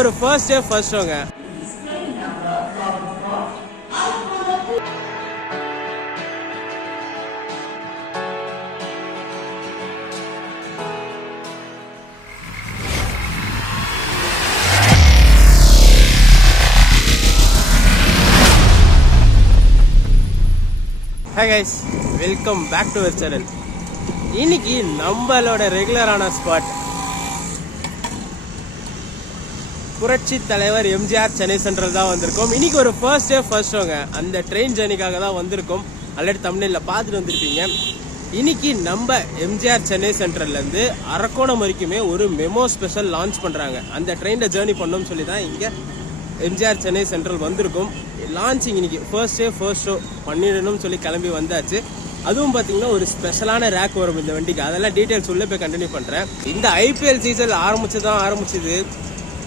ஒரு first day first ஷோங்க. Hi guys, welcome back to our channel. இன்னைக்கு நம்மளோட ரெகுலரான ஸ்பாட் புரட்சி தலைவர் எம்ஜிஆர் சென்னை சென்ட்ரல் தான் வந்திருக்கோம். இன்னைக்கு ஒரு ஃபர்ஸ்ட் டே ஃபர்ஸ்ட் ஷோங்க. அந்த ட்ரெயின் ஜர்னிக்காக தான் வந்திருக்கோம். ஆல்ரெடி தமிழ்ல பார்த்துட்டு வந்திருப்பீங்க. இன்னைக்கு நம்ம எம்ஜிஆர் சென்னை சென்ட்ரல்லேருந்து அரக்கோணம் வரைக்குமே ஒரு மெமோ ஸ்பெஷல் லான்ச் பண்ணுறாங்க. அந்த ட்ரெயினில் ஜேர்னி பண்ணோம்னு சொல்லி தான் இங்கே எம்ஜிஆர் சென்னை சென்ட்ரல் வந்திருக்கும். லான்ச்சிங் இன்னைக்கு ஃபர்ஸ்ட் டே ஃபர்ஸ்ட் ஷோ பண்ணிடணும்னு சொல்லி கிளம்பி வந்தாச்சு. அதுவும் பார்த்தீங்கன்னா ஒரு ஸ்பெஷலான ரேக் வரும் இந்த வண்டிக்கு. அதெல்லாம் டீட்டெயில்ஸ் உள்ள போய் கண்டினியூ பண்ணுறேன். இந்த ஐபிஎல் சீசன் ஆரம்பிச்சது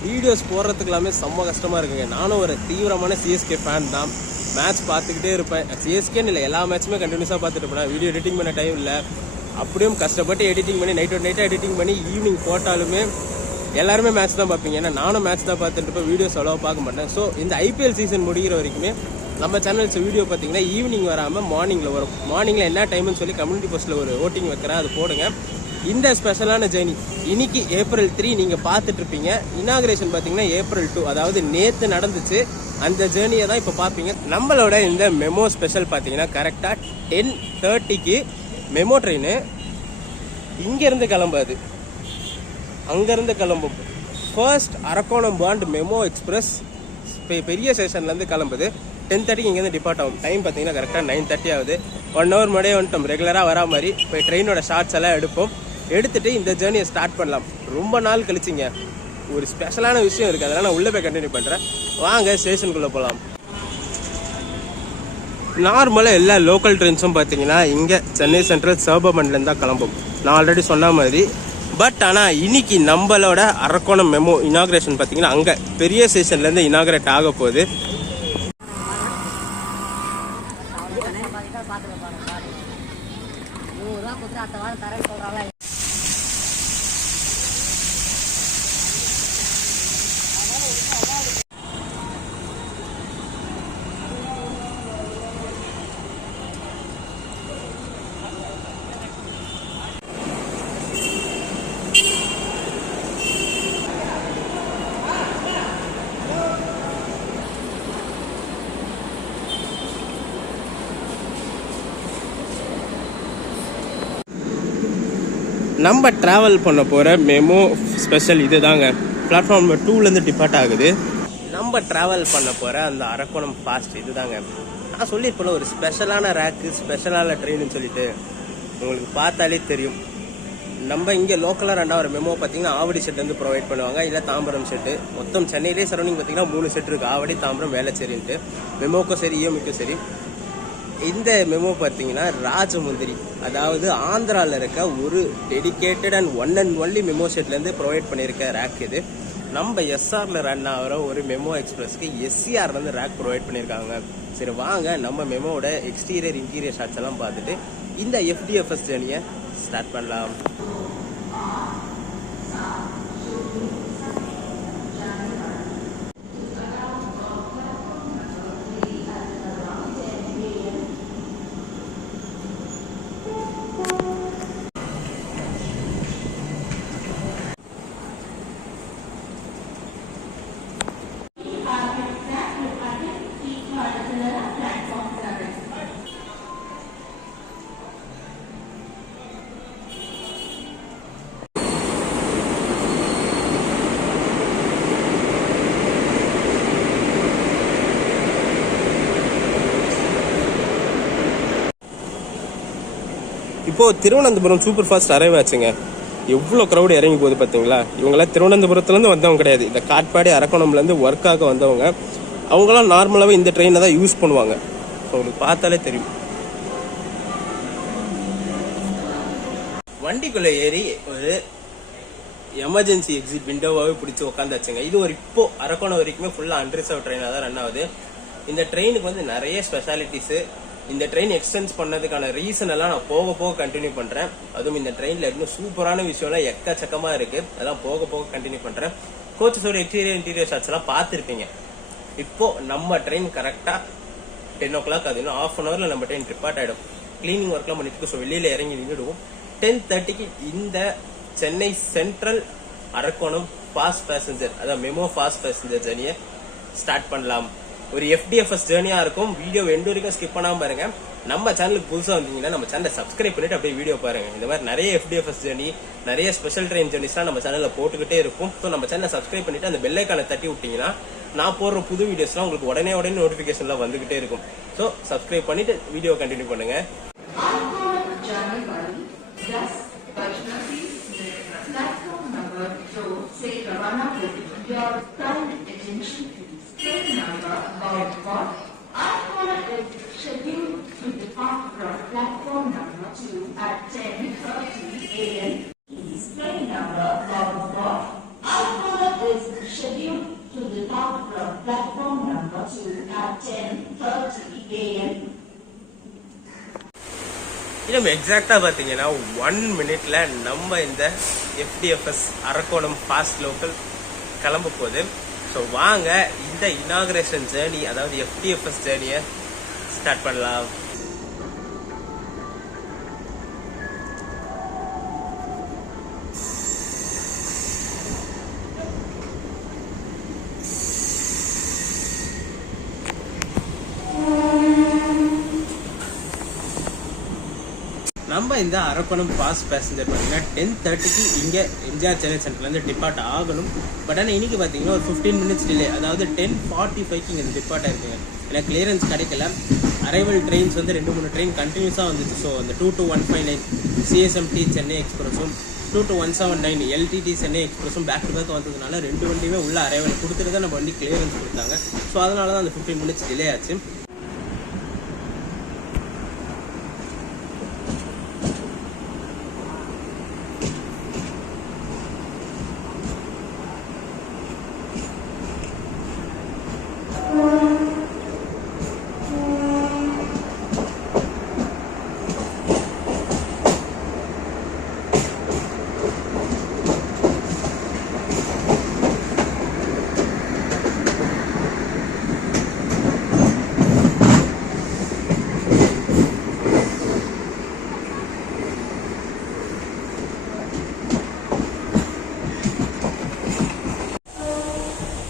வீடியோஸ் போடுறதுக்கு எல்லாமே செம்ம கஷ்டமாக இருக்குங்க. நானும் ஒரு தீவிரமான சிஎஸ்கே ஃபேன் தான். மேட்ச் பார்த்துக்கிட்டே இருப்பேன். சிஎஸ்கேன்னு இல்லை, எல்லா மேட்சுமே கண்டினியூஸாக பார்த்துட்டு இருப்பேன். வீடியோ எடிட்டிங் பண்ண டைம் இல்லை. அப்படியும் கஷ்டப்பட்டு எடிட்டிங் பண்ணி நைட்டாக எடிட்டிங் பண்ணி ஈவினிங் போட்டாலுமே எல்லாருமே மேட்ச் தான் பார்ப்பீங்க. ஏன்னா நானும் மேட்ச் தான் பார்த்துட்டு இருப்பேன். வீடியோஸ் அவ்வளோவா பார்க்க மாட்டேன். ஸோ இந்த ஐபிஎல் சீசன் முடிகிற வரைக்குமே நம்ம சேனல்ஸ் வீடியோ பார்த்தீங்கன்னா ஈவினிங் வராமல் மார்னிங்கில் வரும். மார்னிங்கில் என்ன டைம்னு சொல்லி கம்யூனிட்டி போஸ்ட்டில் ஒரு ஓட்டிங் வைக்கிறேன், அது போடுங்க. இந்த ஸ்பெஷலான ஜேர்னி இன்னைக்கு April 3 நீங்கள் பார்த்துட்டு இருப்பீங்க. இனாகிரேஷன் பார்த்தீங்கன்னா April 2, அதாவது நேற்று நடந்துச்சு. அந்த ஜேர்னியை தான் இப்போ பார்ப்பீங்க. நம்மளோட இந்த மெமோ ஸ்பெஷல் பார்த்தீங்கன்னா கரெக்டாக 10:30க்கு மெமோ ட்ரெயின் இங்கேருந்து கிளம்பாது, அங்கேருந்து கிளம்பும். First Arakkonam bond memo express பெரிய ஸ்டேஷன்லேருந்து கிளம்புது. 10:30க்கு இங்கேருந்து டிபார்ட் ஆகும். டைம் பார்த்தீங்கன்னா கரெக்டாக 9:30 ஆகுது. 1 hour முன்னாடியே வந்துட்டோம். ரெகுலராக வரா மாதிரி இப்போ ட்ரெயினோட ஷார்ட்ஸ் எல்லாம் எடுத்துட்டு இந்த ஜேர்னியை ஸ்டார்ட் பண்ணலாம். ரொம்ப நாள் கழிச்சிங்க ஒரு ஸ்பெஷலான விஷயம் இருக்குது, அதெல்லாம் நான் உள்ளே போய் கண்டினியூ பண்ணுறேன். வாங்க ஸ்டேஷனுக்குள்ளே போகலாம். நார்மலாக எல்லா லோக்கல் ட்ரெயின்ஸும் பார்த்தீங்கன்னா இங்கே சென்னை சென்ட்ரல் சர்பமண்ட்லேருந்து தான் கிளம்பும். நான் ஆல்ரெடி சொன்ன மாதிரி. பட் ஆனால் இன்னைக்கு நம்மளோட அரக்கோணம் மெமோ இனாகிரேஷன் பார்த்தீங்கன்னா அங்கே பெரிய ஸ்டேஷன்லேருந்து இனாகிரேட் ஆக போகுது. நம்ம ட்ராவல் பண்ண போகிற மெமோ ஸ்பெஷல் இது தாங்க. பிளாட்ஃபார்ம் நம்பர் 2லேருந்து டிபார்ட் ஆகுது. நம்ம ட்ராவல் பண்ண போகிற அந்த அரக்கோணம் ஃபாஸ்ட் இது தாங்க. நான் சொல்லியிருப்பேன் ஒரு ஸ்பெஷலான ரேக்கு, ஸ்பெஷலான ட்ரெயின்னு சொல்லிட்டு. உங்களுக்கு பார்த்தாலே தெரியும். நம்ம இங்கே லோக்கலாக 2 மெமோ பார்த்தீங்கன்னா ஆவடி செட்லேருந்து ப்ரொவைட் பண்ணுவாங்க, இல்லை தாம்பரம் செட்டு. மொத்தம் சென்னையிலே சரௌண்டிங் பார்த்தீங்கன்னா 3 செட் இருக்குது. ஆவடி, தாம்பரம், வேளச்சேரின்ட்டு. மெமோக்கும் சரி இஎம்ஐக்கும் சரி. இந்த மெமோ பார்த்தீங்கன்னா ராஜமுந்திரி, அதாவது ஆந்திராவில் இருக்க ஒரு dedicated and one and only MEMU செட்லேருந்து ப்ரொவைட் பண்ணியிருக்க ரேக் இது. நம்ம எஸ்ஆரில் ரன் ஆகிற ஒரு மெமோ எக்ஸ்பிரஸ்க்கு எஸ்சிஆர்லேருந்து ரேக் ப்ரொவைட் பண்ணியிருக்காங்க. சரி வாங்க நம்ம மெமோவோட எக்ஸ்டீரியர் இன்டீரியர் ஷாட்ஸ் எல்லாம் பார்த்துட்டு இந்த எஃப்டிஎஃப்எஸ் ஜேர்னியை ஸ்டார்ட் பண்ணலாம். இப்போது திருவனந்தபுரம் சூப்பர் ஃபாஸ்ட் அரைவ் ஆச்சுங்க. எவ்வளோ க்ரௌடு இறங்கி போகுது பார்த்தீங்களா. இவங்களாம் திருவனந்தபுரத்துலேருந்து வந்தவங்க கிடையாது. இந்த காட்பாடி அரக்கோணம்லேருந்து ஒர்க்காக வந்தவங்க. அவங்களாம் நார்மலாகவே இந்த ட்ரெயினை தான் யூஸ் பண்ணுவாங்க. உங்களுக்கு பார்த்தாலே தெரியும். வண்டிக்குள்ளே ஏறி ஒரு எமர்ஜென்சி எக்ஸிட் விண்டோவாகவே பிடிச்சி உட்காந்தாச்சுங்க. இது ஒரு இப்போ அரக்கோணம் வரைக்குமே ஃபுல்லாக அன்ரிசர்வ் ட்ரெயினாக தான் ரன் ஆகுது. இந்த ட்ரெயினுக்கு வந்து நிறைய ஸ்பெஷாலிட்டிஸு. இந்த ட்ரெயின் எக்ஸ்டென்ஸ் பண்ணதுக்கான ரீசன் எல்லாம் நான் போக போக கண்டினியூ பண்றேன். அதுவும் இந்த ட்ரெயின்ல இன்னும் சூப்பரான விஷயம்லாம் எக்கச்சக்கமா இருக்கு. அதெல்லாம் போக போக கண்டினியூ பண்றேன். கோச்சஸோட எக்ஸ்டீரியர் இன்டீரியர் ஷாட்ஸ் எல்லாம் பார்த்துருப்பீங்க. இப்போ நம்ம ட்ரெயின் கரெக்டா 10 o'clock, அது இன்னும் ½ an hourல நம்ம ட்ரெயின் டிபார்ட் ஆயிடும். கிளீனிங் ஒர்க்லாம் பண்ணிட்டு ஸோ வெளியில இறங்கி நின்றுடுவோம். 10:30க்கு இந்த Chennai central Arakkonam fast passenger, அதாவது மெமோ ஃபாஸ்ட் பேசஞ்சர் ஜேர்னியை ஸ்டார்ட் பண்ணலாம். ஒரு FDFS ஜேர்னியா இருக்கும். வீடியோ எண்டு வரைக்கும் ஸ்கிப் பண்ணாம பாருங்க. நம்ம சேனலுக்கு புதுசா வந்தீங்கன்னா நம்ம சேனலை சப்ஸ்கிரைப் பண்ணிட்டு அப்படியே வீடியோ பாருங்க. இந்த மாதிரி நிறைய FDFS ஜேர்னி, நிறைய ஸ்பெஷல் ட்ரெயின் ஜேர்னிஸ்லாம் நம்ம சேனல்ல போட்டுக்கிட்டே இருக்கும். ஸோ நம்ம சேனலை சப்ஸ்கிரைப் பண்ணிட்டு அந்த பெல் ஐகானை தட்டி விட்டீங்கன்னா நான் போடுற புது வீடியோஸ்லாம் உங்களுக்கு உடனே நோட்டிபிகேஷன்லாம் வந்துகிட்டே இருக்கும். ஸோ சப்ஸ்கிரைப் பண்ணிட்டு வீடியோ கண்டினியூ பண்ணுங்க. Train number about what? Arcona is scheduled to depart from platform number 2 at 10:30 a.m. Train number about what? Arcona is scheduled to depart from platform number 2 at 10:30 a.m. நம்ம எக்ஸாக்டா பாத்தீங்கன்னா 1 minute நம்ம இந்த FDFS Arakkonam fast local கிளம்ப போகுது. So வாங்க இந்த inauguration journey, அதாவது FDFS ஜேர்னியை ஸ்டார்ட் பண்ணலாம். நம்ம இந்த அரக்கோணம் ஃபாஸ்ட் பேசஞ்சர் பார்த்தீங்கன்னா 10:30க்கு இங்கே எம்ஜிஆர் சென்னை சென்டர்லேருந்து டிபார்ட் ஆகணும். பட் ஆனால் இன்னைக்கு பார்த்தீங்கன்னா ஒரு 15 minutes டிலே, அதாவது 10:45க்கு இங்கே டிபார்ட் ஆயிருக்குங்க. ஏன்னா கிளியரன்ஸ் கிடைக்கல. அரைவல் ட்ரெயின்ஸ் வந்து 2-3 ட்ரெயின் கண்டினியூஸாக வந்துச்சு. ஸோ அந்த 22159 CSMT சென்னை எக்ஸ்பிரஸும் 22179 LTT சென்னை எக்ஸ்பிரஸும் பேக் டு பேக் வந்ததுனால 2 வண்டியுமே உள்ள அரைவல் கொடுத்துட்டு தான் நம்ம வண்டி கிளியரன்ஸ் கொடுத்தாங்க. ஸோ அதனால தான் அந்த 15 minutes டிலே ஆச்சு.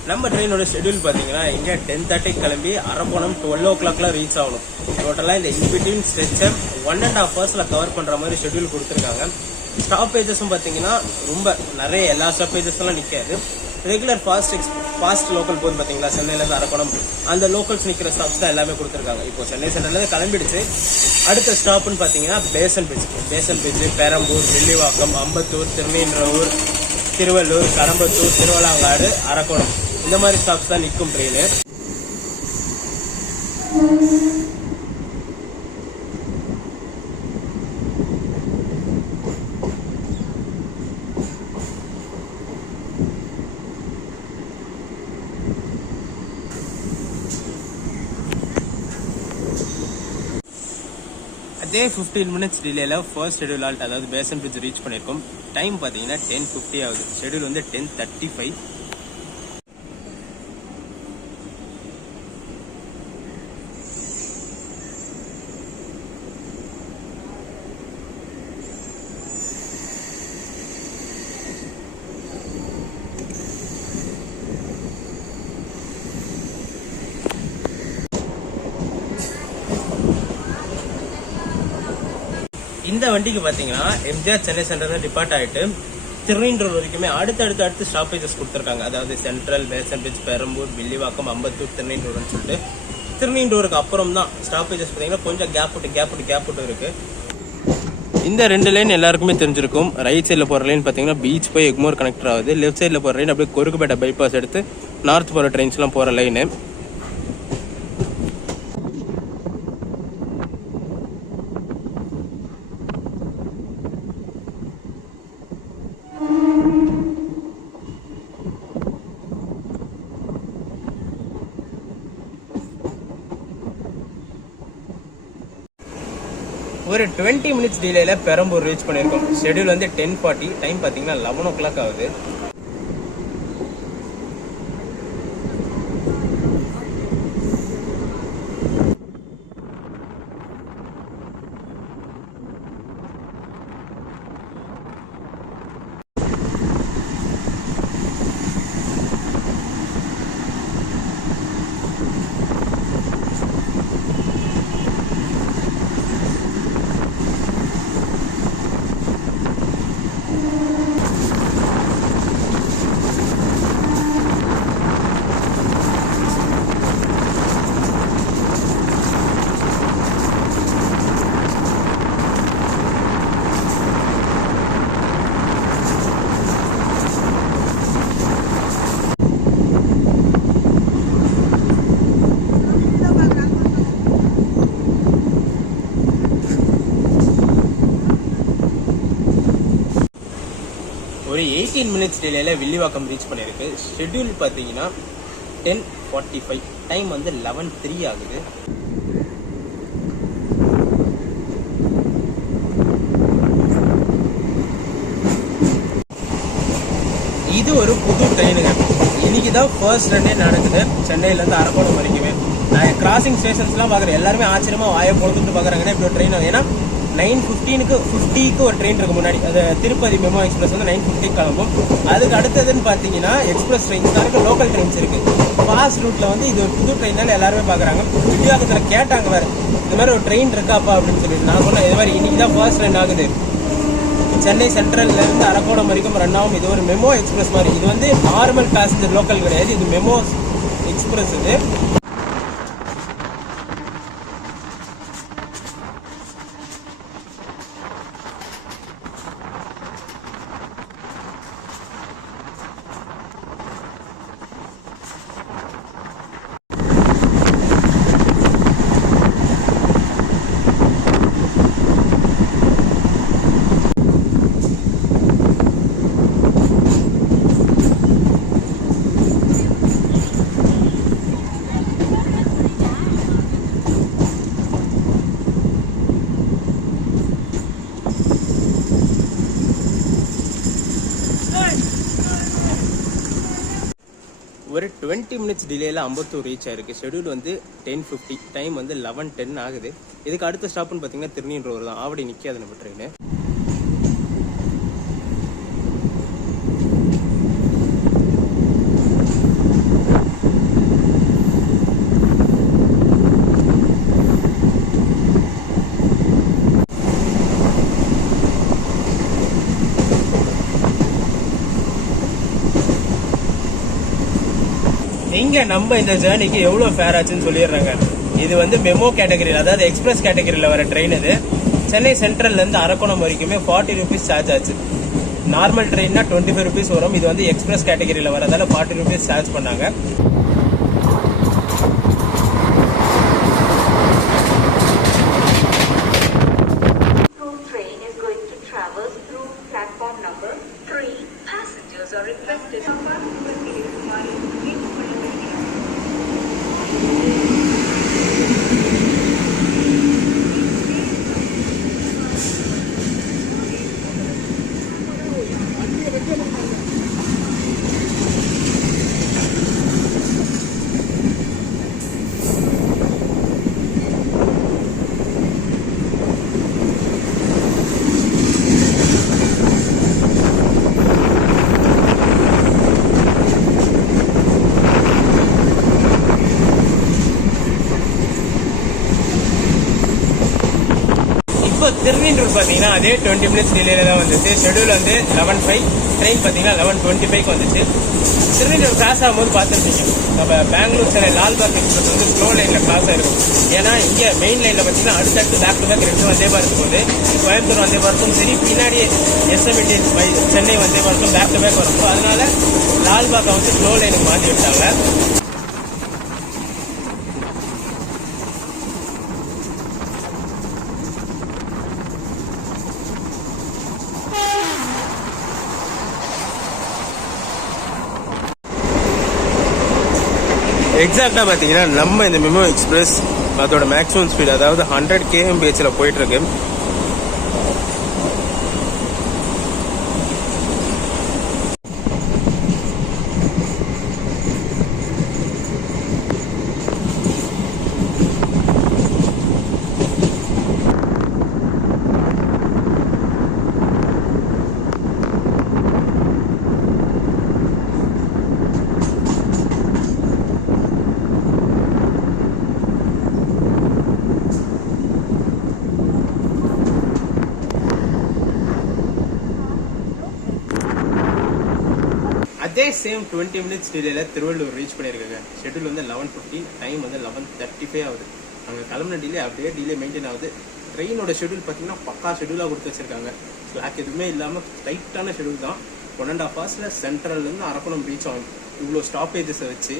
நம்ம ட்ரெயினோட ஷெட்யூல் பார்த்தீங்கன்னா இங்கே 10:30 கிளம்பி அரக்கோணம் 12 o'clockல ரீச் ஆகணும். டோட்டலாக இந்த இன்பிட்வீன் ஸ்ட்ரெச்சர் 1.5 hours கவர் பண்ணுற மாதிரி ஷெட்யூல் கொடுத்துருக்காங்க. ஸ்டாப்பேஜஸும் பார்த்தீங்கன்னா ரொம்ப நிறைய எல்லா ஸ்டாப்பேஜஸ்லாம் நிற்காது. ரெகுலர் ஃபாஸ்ட் லோக்கல் போது பார்த்தீங்களா, சென்னையிலேருந்து அரக்கோணம் அந்த லோக்கல்ஸ் நிற்கிற ஸ்டாப்ஸ் தான் எல்லாமே கொடுத்துருக்காங்க. இப்போ சென்னை சென்டர்லேருந்து கிளம்பிடுச்சு. அடுத்த ஸ்டாப்னு பார்த்தீங்கன்னா பேசன் பிரிட்ஜ், பெரம்பூர், வில்லிவாக்கம், அம்பத்தூர், திருநீன்றவூர், திருவள்ளூர், கடம்பத்தூர், திருவள்ளாங்காடு, அரக்கோணம் இந்த மாதிரி ஸ்டாப்ஸ் தான் நிற்கும் ட்ரெயின். அதே 15 minutes டிலேல ஃபர்ஸ்ட் ஷெட்யூல் ஆல்ட், அதாவது பேசன் பிரிட்ஜ் ரீச் பண்ணியிருக்கோம். டைம் பார்த்தீங்கன்னா 10:50 ஆகுது. ஷெட்யூல் வந்து 10:35. இந்த வண்டிக்கு பாத்தீங்கன்னா எம்ஜிஆர் சென்னை சென்டர்ல டிபார்ட் ஆயிட்டு திருநீன்றூர் வரைக்குமே அடுத்து ஸ்டாப்பேஜஸ் கொடுத்துருக்காங்க. அதாவது Central, Basin Bridge, Perambur, Villivakkam, Ambattur, திருநீன்றூர்னு சொல்லிட்டு திருநீன்றூருக்கு அப்புறம் தான் ஸ்டாப்பேஜஸ் பாத்தீங்கன்னா கொஞ்சம் கேப் விட்டு இருக்கு. இந்த 2 லைன் எல்லாருக்குமே தெரிஞ்சிருக்கும். ரைட் சைடில் போகிற லைன் பார்த்தீங்கன்னா பீச் போய் எக்மோர் கனெக்டர் ஆகுது. லெஃப்ட் சைடில் போகிற லைன் அப்படியே கொருக்குப்பேட்டை பைபாஸ் எடுத்து நார்த் போகிற ட்ரெயின்ஸ்லாம் போகிற லைனு. ஒரு 20 minutes டிலேல பெரம்பூர் ரீச் பண்ணியிருக்கோம். ஷெட்யூல் வந்து 10:40, டைம் பார்த்தீங்கன்னா 11 o'clock ஆகுது. ஒரு 18 மினிட்ஸ் டிலேயில் வில்லிவாக்கம் ரீச் பண்ணியிருக்கு. ஷெட்யூல் பார்த்தீங்கன்னா 10:45, டைம் வந்து 11:03 ஆகுது. இது ஒரு புது ட்ரெயினுங்க. இன்னைக்கு தான் ஃபர்ஸ்ட் ரன்னே நடக்குது சென்னையிலேருந்து அரக்கோணம் வரைக்குமே. நான் கிராசிங் ஸ்டேஷன்ஸ்லாம் பார்க்குறேன், எல்லாருமே ஆச்சரியமாக வாயை பொழுதுட்டு பார்க்குறாங்கன்னா இப்படி ஒரு ட்ரெயின். ஏன்னா 9:50க்கு ஒரு ட்ரெயின் இருக்கு முன்னாடி. அது திருப்பதி மெமோ எக்ஸ்பிரஸ் வந்து 9:50 கிளம்பும். அதுக்கு அடுத்ததுன்னு பார்த்தீங்கன்னா எக்ஸ்பிரஸ் ட்ரெயின்ஸ் தான் இருக்குது, லோக்கல் ட்ரெயின்ஸ் இருக்குது. ஃபாஸ்ட் ரூட்டில் வந்து இது ஒரு புது ட்ரெயினால எல்லாருமே பார்க்குறாங்க. வில்லிவாக்கத்தில் கேட்டாங்க வேறு, இந்த மாதிரி ஒரு ட்ரெயின் இருக்காப்பா அப்படின்னு சொல்லிட்டு. நான் சொன்னேன் இது மாதிரி இன்னைக்கு தான் ஃபர்ஸ்ட் ரன் ஆகுது, சென்னை சென்ட்ரல்லேருந்து அரக்கோணம் வரைக்கும் ரன் ஆகும். இது ஒரு மெமோ எக்ஸ்பிரஸ் மாதிரி. இது வந்து நார்மல் பேசஞ்சர் லோக்கல் கிடையாது, இது மெமோ எக்ஸ்பிரஸ். இது ஒரு 20 மினிட்ஸ் டிலேயில் அம்பத்தூர் ரீச் ஆயிருக்கு. ஷெடியூல் வந்து 10:50, டைம் வந்து 11:10 ஆகுது. இதுக்கு அடுத்த ஸ்டாப்னு பார்த்தீங்கன்னா திருநீன்றூர் தான். ஆவடி நிற்காது நம்ம ட்ரெயின். இங்க நம்ம இந்த ஜேர்னிக்கு எவ்வளவு ஃபேர் ஆச்சுன்னு சொல்லிடுறாங்க. இது வந்து மெமோ கேட்டகரியில், அதாவது எக்ஸ்பிரஸ் கேட்டகரியில் வர ட்ரெயின். இது சென்னை சென்ட்ரல்ல இருந்து அரக்கோணம் வரைக்குமே 40 rupees சார்ஜ் ஆச்சு. நார்மல் ட்ரெயின்னா 25 rupees வரும். இது வந்து எக்ஸ்பிரஸ் கேட்டகரியில் வரதால 40 rupees சார்ஜ் பண்ணாங்க. Train is going to traverse through platform number 3. Passengers are requested. திருநீன்றூர் பார்த்தீங்கன்னா அதே 20 மினிட்ஸ் டிலேல தான் வந்துச்சு. ஷெடியூல் வந்து 11:05, ட்ரெயின் பார்த்தீங்கன்னா 11:25 வந்துச்சு. திருநீன்றூர் கிராஸ் ஆகும்போது பார்த்துருப்பீங்க, நம்ம பெங்களூர் சென்னை லால்பாக் எக்ஸ்பிரஸ் வந்து ஸ்லோ லைனில் கிராஸ் ஆயிருக்கும். ஏன்னா இங்கே மெயின் லைனில் பார்த்தீங்கன்னா அடுத்தடுத்து back to back 2 Vande Bharat போகுது. கோயம்புத்தூர் வந்தே பாரத்தும் சரி, பின்னாடி எஸ்எம்டி சென்னை வந்தே பாரத்தும் பேக் டு பேக் வரும். அதனால லால்பாக்கை வந்து ஸ்லோ லைனுக்கு மாற்றி விட்டாங்க. எக்ஸாக்டாக பார்த்தீங்கன்னா நம்ம இந்த மெமோ எக்ஸ்பிரஸ் அதோட மேக்ஸிமம் ஸ்பீட், அதாவது 100 kmph போயிட்டு இருக்கு. அதே சேம் 20 மினிட்ஸ் டிலேல திருவள்ளூர் ரீச் பண்ணியிருக்காங்க. ஷெட்யூல் வந்து 11:15, டைம் வந்து 11:35 ஆகுது. அங்கே கிளம்புன டிலே அப்படியே டிலே மெயின்டைன் ஆகுது. ட்ரெயினோட ஷெட்யூல் பார்த்தீங்கன்னா பக்கா ஷெட்யூலாக கொடுத்து வச்சிருக்காங்க. ஸ்லாக் எதுவுமே இல்லாமல் டைட்டான ஷெட்யூல் தான். 1.5 hours சென்ட்ரல்லேருந்து அரக்கோணம் ரீச் ஆகும். இவ்வளோ ஸ்டாப்பேஜஸை வச்சு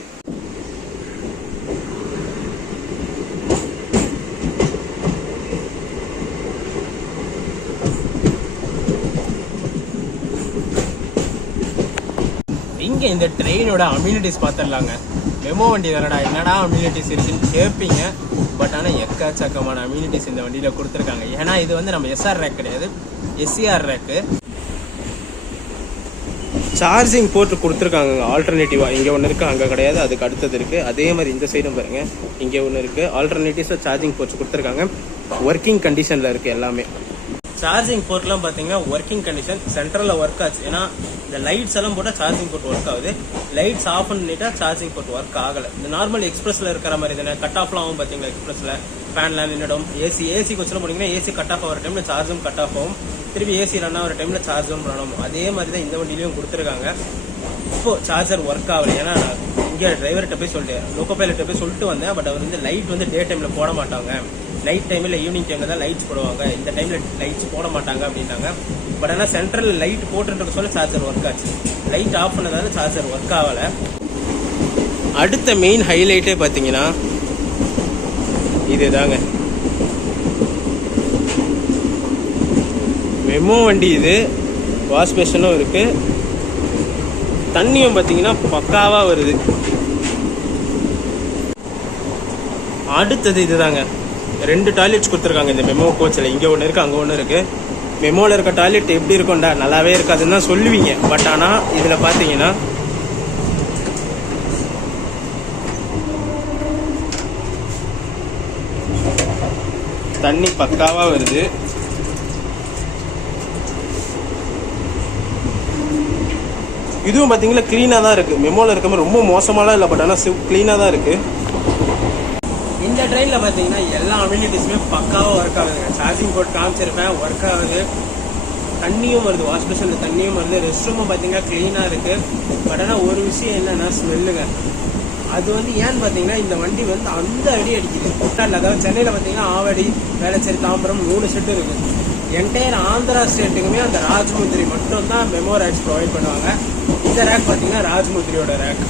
இங்க இந்த ட்ரெயினோட அம்யூனிட்டிஸ் பார்த்துடலாங்க. மெமோ வண்டி தானடா, என்னடா அம்யூனிட்டிஸ் இருக்குன்னு கேட்பீங்க. பட் ஆனால் எக்கச்சக்கமான அம்யூனிட்டிஸ் இந்த வண்டியில் கொடுத்துருக்காங்க. ஏன்னா இது வந்து நம்ம எஸ்ஆர் ரேக் கிடையாது, எஸ்சிஆர் ரேக்கு. சார்ஜிங் போர்ட் கொடுத்துருக்காங்க ஆல்டர்னேட்டிவா. இங்கே ஒன்று இருக்குது, அங்கே கிடையாது, அதுக்கு அடுத்தது இருக்குது. அதே மாதிரி இந்த சைடும் பாருங்க, இங்கே ஒன்று இருக்குது. ஆல்டர்னேட்டிவ்ஸாக சார்ஜிங் போர்ட்ஸ் கொடுத்துருக்காங்க. ஒர்க்கிங் கண்டிஷனில் இருக்குது எல்லாமே. சார்ஜிங் போர்ட்லாம் பார்த்தீங்கன்னா ஒர்க்கிங் கண்டிஷன், சென்ட்ரலில் ஒர்க் ஆச்சு. ஏன்னா இந்த லைட்ஸ் எல்லாம் போட்டால் சார்ஜிங் போர்ட் ஒர்க் ஆகுது. லைட்ஸ் ஆஃப் பண்ணிட்டா சார்ஜிங் போர்ட் ஒர்க் ஆகலை. இந்த நார்மல் எக்ஸ்பிரஸில் இருக்கிற மாதிரி தானே கட் ஆஃப்லாம் ஆகும் பார்த்தீங்களா எக்ஸ்பிரஸில். ஃபேன்லாம் நின்றுடும். ஏசி கொச்சில் போனீங்கன்னா ஏசி கட் ஆஃப் ஆகிற டைமில் சார்ஜும் கட் ஆஃப் ஆகும். திருப்பி ஏசி ரன் ஆகிற டைமில் சார்ஜும் ரன் ஆகும். அதே மாதிரி தான் இந்த வண்டியிலையும் கொடுத்துருக்காங்க. இப்போ சார்ஜர் ஒர்க் ஆகலை. ஏன்னா இங்கே டிரைவர்கிட்ட போய் சொல்லிட்டு, லோக்கோ பைலட்ட போய் சொல்லிட்டு வந்தேன். பட் அவர் வந்து லைட் வந்து டே டைமில் போட மாட்டாங்க, நைட் டைமில் ஈவினிங் டைமில் தான் லைட்ஸ் போடுவாங்க, இந்த டைமில் லைட்ஸ் போட மாட்டாங்க அப்படின்னாங்க. பட் ஆனால் சென்ட்ரல் லைட் போட்டுருக்க சொல்ல சார்ஜர் ஒர்க் ஆச்சு. லைட் ஆஃப் பண்ணதால சார்ஜர் ஒர்க் ஆகலை. அடுத்த மெயின் ஹைலைட்டே பார்த்தீங்கன்னா இதுதாங்க. மெமோ வண்டி இது. வாஷ் பேஷனும் இருக்கு, தண்ணியும் பார்த்தீங்கன்னா பக்காவா வருது. அடுத்தது இதுதாங்க. 2 டாய்லெட்ஸ் கொடுத்துருக்காங்க இந்த மெமோ கோச்சில். இங்கே ஒன்று இருக்குது, அங்கே ஒன்று இருக்குது. மெமோவில் இருக்க டாய்லெட் எப்படி இருக்கும்டா, நல்லாவே இருக்காதுன்னு தான் சொல்லுவீங்க. பட் ஆனால் இதில் பார்த்தீங்கன்னா தண்ணி பக்காவாக வருது. இதுவும் பார்த்தீங்கன்னா க்ளீனாக தான் இருக்குது. மெமோவில் இருக்க மாதிரி ரொம்ப மோசமாலாம் இல்லை, பட் ஆனால் க்ளீனாக தான் இருக்குது. இந்த ட்ரெயினில் பார்த்தீங்கன்னா எல்லா அம்யூனிட்டிஸுமே பக்காவாக ஒர்க் ஆகுதுங்க. சார்ஜிங் போர்ட் காமிச்சிருப்பேன், ஒர்க் ஆகுது. தண்ணியும் வருது, வாஷ் பேஷனில் தண்ணியும் வருது. ரெஸ்ட் ரூமும் பார்த்தீங்கன்னா க்ளீனாக இருக்குது. பட் ஆனால் ஒரு விஷயம் என்னன்னா ஸ்மெல்லுங்க. அது வந்து ஏன்னு பார்த்தீங்கன்னா இந்த வண்டி வந்து அந்த அடி அடிக்குது. அதாவது சென்னையில் பார்த்தீங்கன்னா ஆவடி, வேளச்சேரி, தாம்பரம் 3 செட்டு இருக்குது. என்டையர் ஆந்திரா ஸ்டேட்டுக்குமே அந்த ராஜமுந்திரி மட்டும் தான் மெமோ ரேக்ஸ் ப்ரொவைட் பண்ணுவாங்க. இந்த ரேக் பார்த்தீங்கன்னா ராஜமுந்திரியோட ரேக்.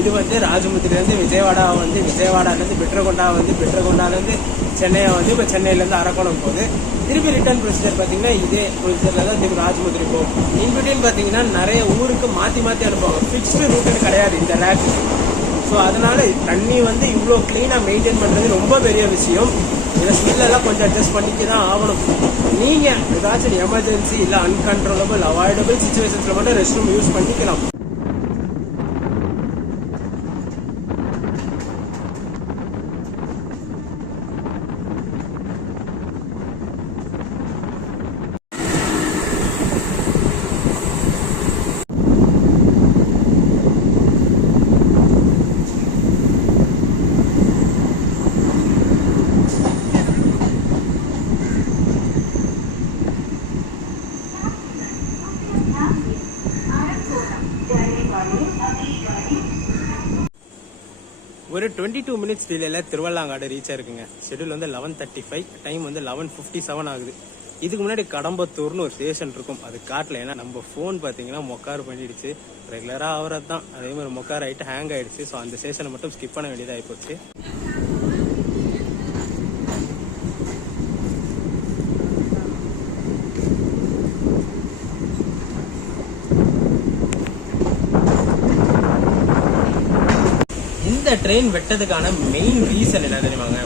இது வந்து ராஜமுந்திரிலேருந்து விஜயவாடா வந்து, விஜயவாடாலேருந்து பிட்ரகொண்டா வந்து, பிட்ரகொண்டாலேருந்து சென்னையை வந்து, இப்போ சென்னையிலேருந்து அரக்கோணம் போகுது. திருப்பி ரிட்டர்ன் ப்ரொசீஜர் பார்த்தீங்கன்னா இதே ப்ரொசீஜரில் தான் திருப்பி ராஜமுந்திரி போகும். இன்பிட்வீன் பார்த்தீங்கன்னா நிறைய ஊருக்கு மாற்றி அனுப்புவாங்க. ஃபிக்ஸ்டு ரூட்டுன்னு கிடையாது இந்த ரேக்கு. ஸோ அதனால தண்ணி வந்து இவ்வளோ க்ளீனாக மெயின்டைன் பண்ணுறது ரொம்ப பெரிய விஷயம். இதில் ஸ்மெல்லெல்லாம் கொஞ்சம் அட்ஜஸ்ட் பண்ணிக்க தான் ஆகணும். நீங்கள் ஏதாச்சும் எமர்ஜென்சி இல்லை அன்கண்ட்ரோலபிள் அவாய்டபிள் சுச்சுவேஷன்ஸில் மட்டும் ரெஸ்ட் ரூம் யூஸ் பண்ணிக்கலாம். ஒரு 22 மினிட்ஸ் டிலேல திருவள்ளாங்காடு ரீச் ஆயிருக்குங்க. ஷெட்யூல் வந்து 11:35, டைம் வந்து 11:57 ஆகுது. இதுக்கு முன்னாடி கடம்பத்தூர்னு ஒரு ஸ்டேஷன் இருக்கும், அது காட்டல. ஏன்னா நம்ம ஃபோன் பார்த்தீங்கன்னா மொக்கார் பண்ணிடுச்சு. ரெகுலராக ஆகிறது தான், அதே மாதிரி மொக்கார் ஆகிட்டு ஹேங் ஆகிடுச்சு. ஸோ அந்த ஸ்டேஷனை மட்டும் ஸ்கிப் பண்ண வேண்டியதாக ஆகிப்போச்சு. இந்த ட்ரெயின் வெட்டதுக்கான மெயின் ரீசன் என்ன தெரியுமாங்க?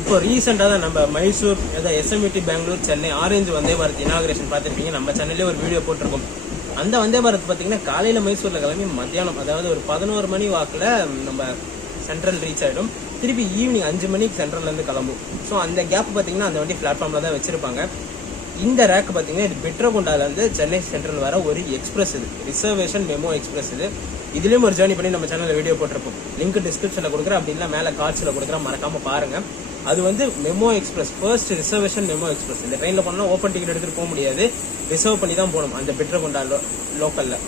இப்போ ரீசெண்டாக தான் நம்ம மைசூர், எஸ்எம்இடி, பெங்களூர், சென்னை ஆரஞ்சு வந்தே பாரத் இனாகிரேஷன் பார்த்துருப்பீங்க. நம்ம சேனல்லே ஒரு வீடியோ போட்டிருக்கோம். அந்த வந்தே பாரத் பார்த்தீங்கன்னா காலையில் மைசூரில் கிளம்பி மத்தியானம், அதாவது ஒரு 11 மணி வாக்கில் நம்ம சென்ட்ரல் ரீச் ஆகிடும். திருப்பி ஈவினிங் 5 மணிக்கு சென்ட்ரல்லேருந்து கிளம்பும். ஸோ அந்த கேப் பார்த்தீங்கன்னா அந்த வண்டி பிளாட்ஃபார்மில் தான் வச்சிருப்பாங்க. இந்த ரேக் பார்த்தீங்கன்னா இது பிட்ரகுண்டாலேருந்து சென்னை சென்ட்ரல் வர ஒரு எக்ஸ்பிரஸ். இது ரிசர்வேஷன் மெமோ எக்ஸ்பிரஸ். இதுலேயும் ஒரு ஜேர்னி பண்ணி நம்ம சேனலில் வீடியோ போட்டிருப்போம். லிங்க் டிஸ்கிரிப்ஷனில் கொடுக்குறேன், அப்படின்னா மேலே கார்ட்ஸில் கொடுக்குறேன், மறக்காமல் பாருங்கள். அது வந்து memo express, first reservation memo express. இந்த ட்ரெயினில் போனோம்னா ஓப்பன் டிக்கெட் எடுத்துகிட்டு போக முடியாது, ரிசர்வ் பண்ணி தான் போகணும் அந்த பிட்ரகுண்டா லோக்கலில்.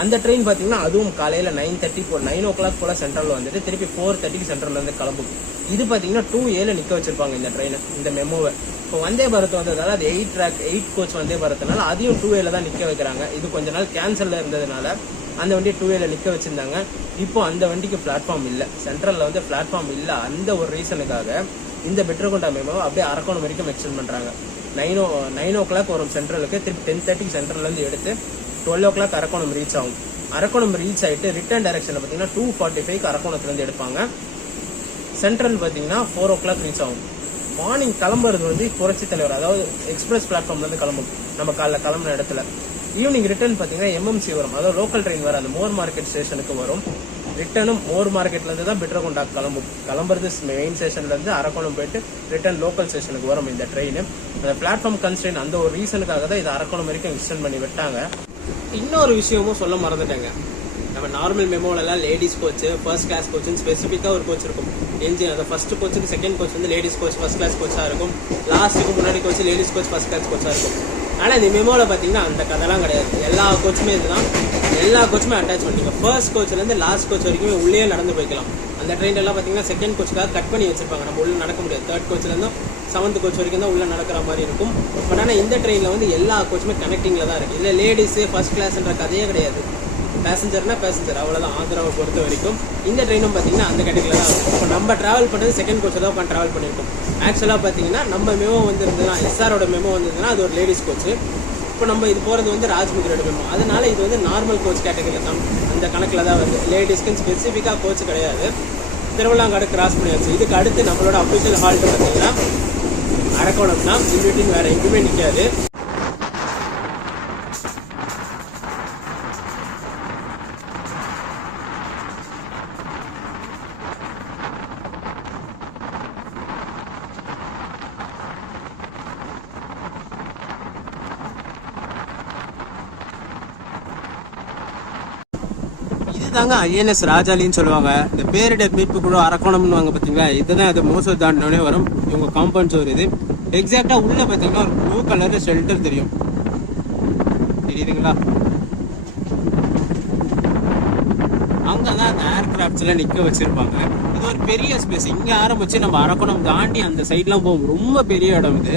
அந்த ட்ரெயின் பார்த்தீங்கன்னா அதுவும் காலையில் 9 o'clock போல் சென்ட்ரலில் வந்துட்டு திருப்பி 4:30 சென்ட்ரலில் வந்து கிளம்பும். இது பார்த்தீங்கன்னா 2A நிற்க வச்சிருப்பாங்க இந்த ட்ரெயினை, இந்த மெமோவை. இப்போ வந்தே பாரத் வந்ததால அது 8 கோச் வந்தே பாரத்னால அதையும் 2A தான் நிற்க வைக்கிறாங்க. இது கொஞ்ச நாள் கேன்சலில் இருந்ததுனால அந்த வண்டி 2A நிற்க வச்சிருந்தாங்க. இப்போ அந்த வண்டிக்கு பிளாட்ஃபார்ம் இல்லை, சென்ட்ரலில் வந்து பிளாட்ஃபார்ம் இல்லை. அந்த ஒரு ரீசனுக்காக இந்த பிட்ரகுண்டா மெமோவை அப்படியே அரக்கோணம் வரைக்கும் எக்ஸ்டெண்ட் பண்ணுறாங்க. 9 o'clock வரும் சென்ட்ரலுக்கு, திருப்பி 10:30 சென்ட்ரல்லேருந்து எடுத்து 12 o'clock அரக்கோணம் ரீச் ஆகும். அரக்கோணம் ரீச் ஆகிட்டு ரிட்டர்ன் டைரக்ஷனில் பார்த்தீங்கன்னா 2:45 அரக்கோணத்துலேருந்து எடுப்பாங்க. சென்ட்ரல் பார்த்தீங்கன்னா 4 o'clock ரீச் ஆகும். மார்னிங் கிளம்புறது வந்து புரட்சி தலைவர், அதாவது எக்ஸ்பிரஸ் பிளாட்ஃபார்ம்லேருந்து கிளம்பும் நம்ம காலைல கிளம்புன இடத்துல. ஈவினிங் ரிட்டர்ன் பார்த்தீங்கன்னா எம்எம்சி வரும், அதாவது லோக்கல் ட்ரெயின் வர அந்த மோர் மார்க்கெட் ஸ்டேஷனுக்கு வரும். ரிட்டர்னும் மோர் மார்க்கெட்லேருந்து தான் பிட்ரகுண்டா கிளம்புறது மெயின் ஸ்டேஷன்லேருந்து அரக்கோணம் போயிட்டு ரிட்டர்ன் லோக்கல் ஸ்டேஷனுக்கு வரும் இந்த ட்ரெயின். அந்த பிளாட்ஃபார்ம் கன்ஸ்ட்ரெயின் அந்த ஒரு ரீசனுக்காக தான் இது அரக்கோணம் வரைக்கும் எக்ஸ்டெண்ட் பண்ணி விட்டாங்க. இன்னொரு விஷயமும் சொல்ல மறந்துட்டாங்க, நம்ம நார்மல் மெமோலெல்லாம் லேடிஸ் கோச், ஃபர்ஸ்ட் கிளாஸ் கோச்சுன்னு ஸ்பெசிஃபிக்காக ஒரு கோச் இருக்கும். என்ஜின் அந்த ஃபர்ஸ்ட் கோச்சுக்கு செகண்ட் கோச் வந்து லேடிஸ் கோச் ஃபர்ஸ்ட் கிளாஸ் கோச்சாக இருக்கும். லாஸ்ட்டுக்கு முன்னாடி coach ladies coach first class கோச்சாக இருக்கும். ஆனால் இந்த மெமோவில் பார்த்தீங்கன்னா அந்த கதைலாம் கிடையாது. எல்லா கோச்சுமே இதுதான், எல்லா கோச்சுமே அட்டாச் பண்ணிங்க. ஃபர்ஸ்ட் கோச்லேருந்து லாஸ்ட் கோச் வரைக்கும் உள்ளே நடந்து போய்க்கலாம். அந்த ட்ரெயின் எல்லாம் பார்த்தீங்கன்னா செகண்ட் கோச்சுக்காக கட் பண்ணி வச்சிருப்பாங்க, நம்ம உள்ள நடக்க முடியாது. தேர்ட் கோச்லேருந்தும் 7th கோச் வரைக்கும் தான் உள்ள நடக்கிற மாதிரி இருக்கும். பட் ஆனால் இந்த ட்ரெயினில் வந்து எல்லா கோச்சுமே கனெக்டிங்கில் தான் இருக்குது. இல்லை லேடிஸு ஃபர்ஸ்ட் கிளாஸ்ன்ற கதையே கிடையாது. பேசஞ்சர்னா பேசஞ்சர் அவ்வளோதான். ஆந்திராவை பொறுத்த வரைக்கும் இந்த ட்ரெயினும் பார்த்தீங்கன்னா அந்த கேட்டகரியில் தான் இருக்கும். இப்போ நம்ம ட்ராவல் பண்ணுறது செகண்ட் கோச்சில் தான் உட்காந்து ட்ராவல் பண்ணியிருக்கோம். ஆக்சுவலாக பார்த்தீங்கன்னா நம்ம மெமோ வந்துருந்ததுன்னா, எஸ்ஆரோட மெமோ வந்ததுன்னா அது ஒரு லேடிஸ் கோச்சு. இப்போ நம்ம இது போகிறது வந்து ராஜ்முதிரோட மெமோ. அதனால இது வந்து நார்மல் கோச் கேட்டகரியில் தான், அந்த கணக்கில் தான் வருது. லேடிஸ்க்குன்னு ஸ்பெசிஃபிக்காக கோச் கிடையாது. திருவள்ளாங்காடு கிராஸ் பண்ணியாச்சு. இதுக்கு அடுத்து நம்மளோட அஃபிஷியல் ஹால்ட்டு பார்த்தீங்கன்னா அரக்கோணம் தான். இன்விட்டிங் வேறு எங்கேயுமே நிற்காது. இதுதாங்க ஐஎன்எஸ் ராஜாலின்னு சொல்லுவாங்க. இந்த பேரிடர் மீட்பு குழு அரக்கோணம்னு வாங்க பார்த்தீங்களா, இதுதான் அது மோசம் தாண்டினோடனே வரும் இவங்க காம்பவுண்ட் சோர். இது எக்ஸாக்டா உள்ள பார்த்தீங்கன்னா ஒரு ப்ளூ கலர் ஷெல்டர் தெரியும், தெரியுதுங்களா? அங்கதான் அந்த ஏர்கிராஃப்ட்ஸ் எல்லாம் நிக்க வச்சிருப்பாங்க. இது ஒரு பெரிய ஸ்பேஸ். இங்க ஆரம்பிச்சு நம்ம அரக்கோணம் தாண்டி அந்த சைட்லாம் போகும். ரொம்ப பெரிய இடம் இது.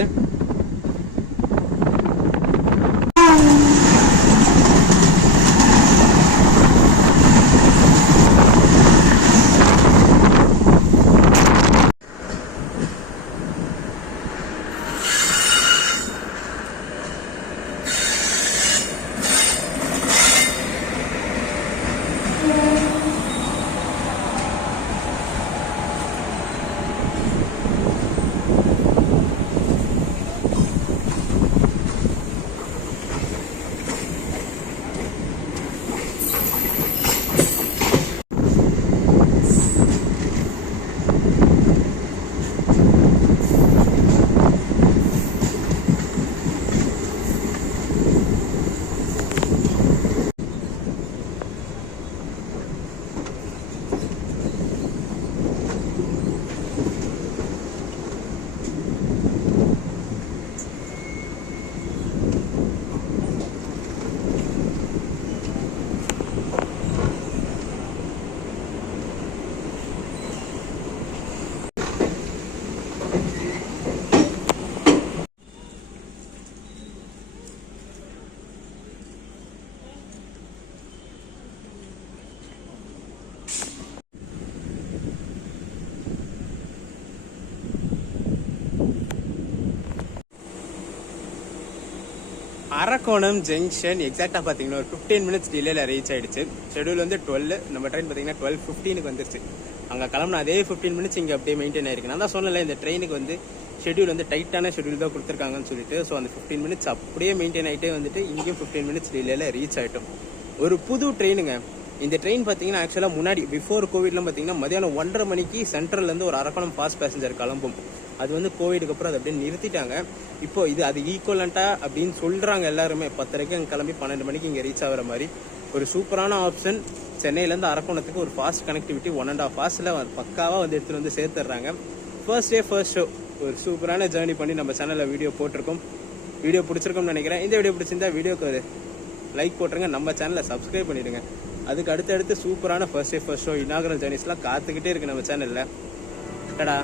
அரக்கோணம் ஜங்ஷன் எக்ஸாக்டா பாத்தீங்கன்னா ஒரு 15 minutes டிலேல ரீச் ஆயிடுச்சு. ஷெடியூல் வந்து 12, நம்ம ட்ரெயின் பாத்தீங்கன்னா 12:15 வந்துருச்சு. அங்க கிளம்புன அதே 15 minutes இங்க அப்படியே மெயின்டைன் ஆயிருக்கு. நான் தான் சொன்னல இந்த ட்ரெயினுக்கு வந்து ஷெடியூல் வந்து டைட்டான ஷெடியூல் தான் கொடுத்துருக்காங்கன்னு சொல்லிட்டு. ஸோ அந்த 15 minutes அப்படியே மெயின்டைன் ஆகிட்டே வந்துட்டு இங்கேயும் 15 minutes டிலேல ரீச் ஆயிட்டோம். ஒரு புது ட்ரெயினுங்க இந்த ட்ரெயின் பார்த்தீங்கன்னா. ஆக்சுவலாக முன்னாடி பிஃபோர் கோவிட்லாம் பார்த்தீங்கன்னா மதியானம் 1:30 மணிக்கு சென்ட்ரல்லேருந்து ஒரு அரக்கோணம் ஃபாஸ்ட் பேசஞ்சர் கிளம்பும். அது வந்து கோவிடுக்கு அப்புறம் அதை அப்படியே நிறுத்திட்டாங்க. இப்போ இது அது ஈக்குவலண்டா அப்படின்னு சொல்றாங்க எல்லாருமே. 10:30க்கு அங்கே கிளம்பி 12 மணிக்கு இங்கே ரீச் ஆகிற மாதிரி ஒரு சூப்பரான ஆப்ஷன். சென்னையிலேருந்து அரக்கோணத்துக்கு ஒரு ஃபாஸ்ட் கனெக்டிவிட்டி 1.5 hours பக்காவாக வந்து எடுத்துகிட்டு வந்து சேர்த்துடுறாங்க. ஃபர்ஸ்ட் டே ஃபர்ஸ்ட் ஷோ ஒரு சூப்பரான ஜேர்னி பண்ணி நம்ம சேனலில் வீடியோ போட்டிருக்கோம். வீடியோ பிடிச்சிருக்கோம்னு நினைக்கிறேன். இந்த வீடியோ பிடிச்சிருந்தா வீடியோக்கு ஒரு லைக் போட்டுருங்க, நம்ம சேனலை சப்ஸ்கிரைப் பண்ணிடுங்க. அதுக்கு அடுத்தடுத்து சூப்பரான first day first show inaugural ஜேர்னிஸ்லாம் காத்துக்கிட்டே இருக்கு நம்ம சேனலில். டடா.